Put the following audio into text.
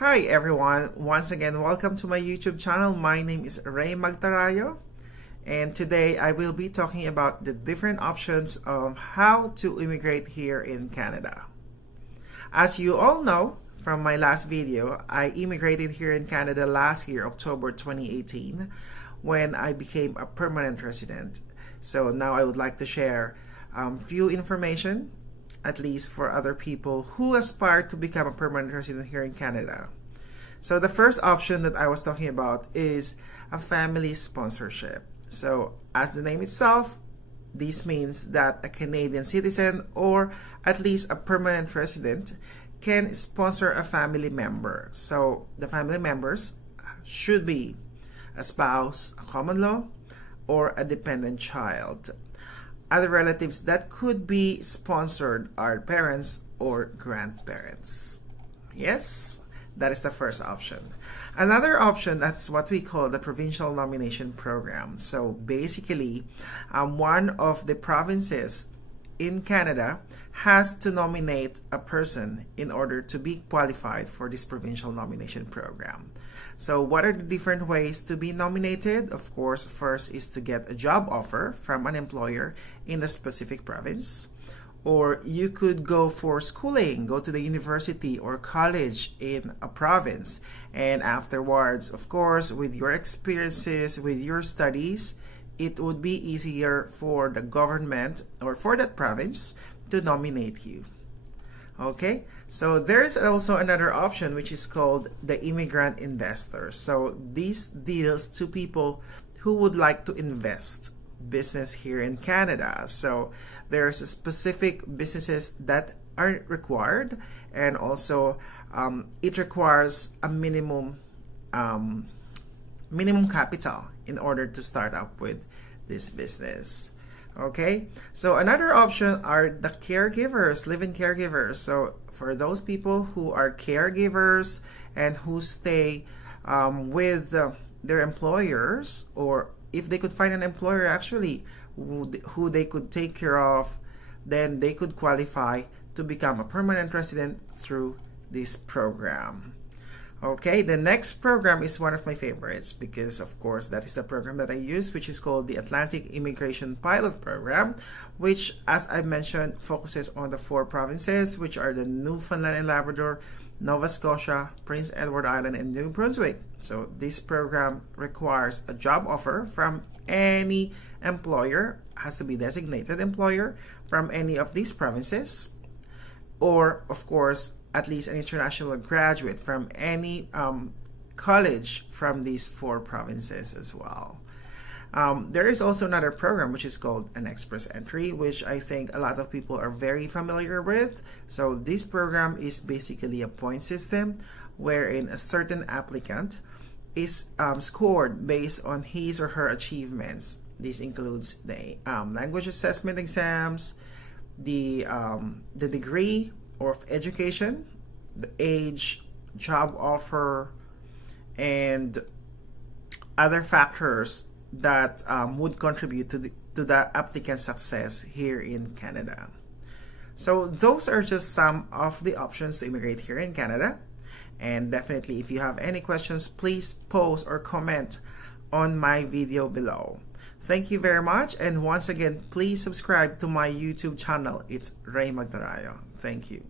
Hi everyone, once again welcome to my YouTube channel. My name is Magtarayo, and today I will be talking about the different options of how to immigrate here in Canada. As you all know from my last video, I immigrated here in Canada last year, October 2018, when I became a permanent resident. So now I would like to share few information, at least for other people who aspire to become a permanent resident here in Canada. So the first option that I was talking about is a family sponsorship. So as the name itself, this means that a Canadian citizen or at least a permanent resident can sponsor a family member. So the family members should be a spouse, a common law, or a dependent child. Other relatives that could be sponsored are parents or grandparents. Yes, that is the first option. Another option, that's what we call the provincial nomination program. So basically, one of the provinces in Canada has to nominate a person in order to be qualified for this provincial nomination program. So what are the different ways to be nominated? Of course, first is to get a job offer from an employer in a specific province. Or you could go for schooling, go to the university or college in a province. And afterwards, of course, with your experiences, with your studies, it would be easier for the government or for that province to nominate you. Okay, so there's also another option which is called the immigrant investor. So this deals to people who would like to invest business here in Canada. So there's specific businesses that are required, and also it requires a minimum capital in order to start up with this business. Okay, so another option are the caregivers, live-in caregivers. So for those people who are caregivers and who stay with their employers, or if they could find an employer actually who they could take care of, then they could qualify to become a permanent resident through this program. Okay, the next program is one of my favorites because, of course, that is the program that I use, which is called the Atlantic Immigration Pilot Program, which, as I mentioned, focuses on the 4 provinces, which are the Newfoundland and Labrador, Nova Scotia, Prince Edward Island, and New Brunswick. So this program requires a job offer from any employer, has to be designated employer from any of these provinces, or, of course, at least an international graduate from any college from these 4 provinces as well. There is also another program which is called an express entry, which I think a lot of people are very familiar with. So this program is basically a point system wherein a certain applicant is scored based on his or her achievements. This includes the language assessment exams, the degree of education, the age, job offer, and other factors that would contribute to the applicant's success here in Canada. So those are just some of the options to immigrate here in Canada. And definitely, if you have any questions, please post or comment on my video below. Thank you very much, and once again, please subscribe to my YouTube channel. It's Magtarayo. Thank you.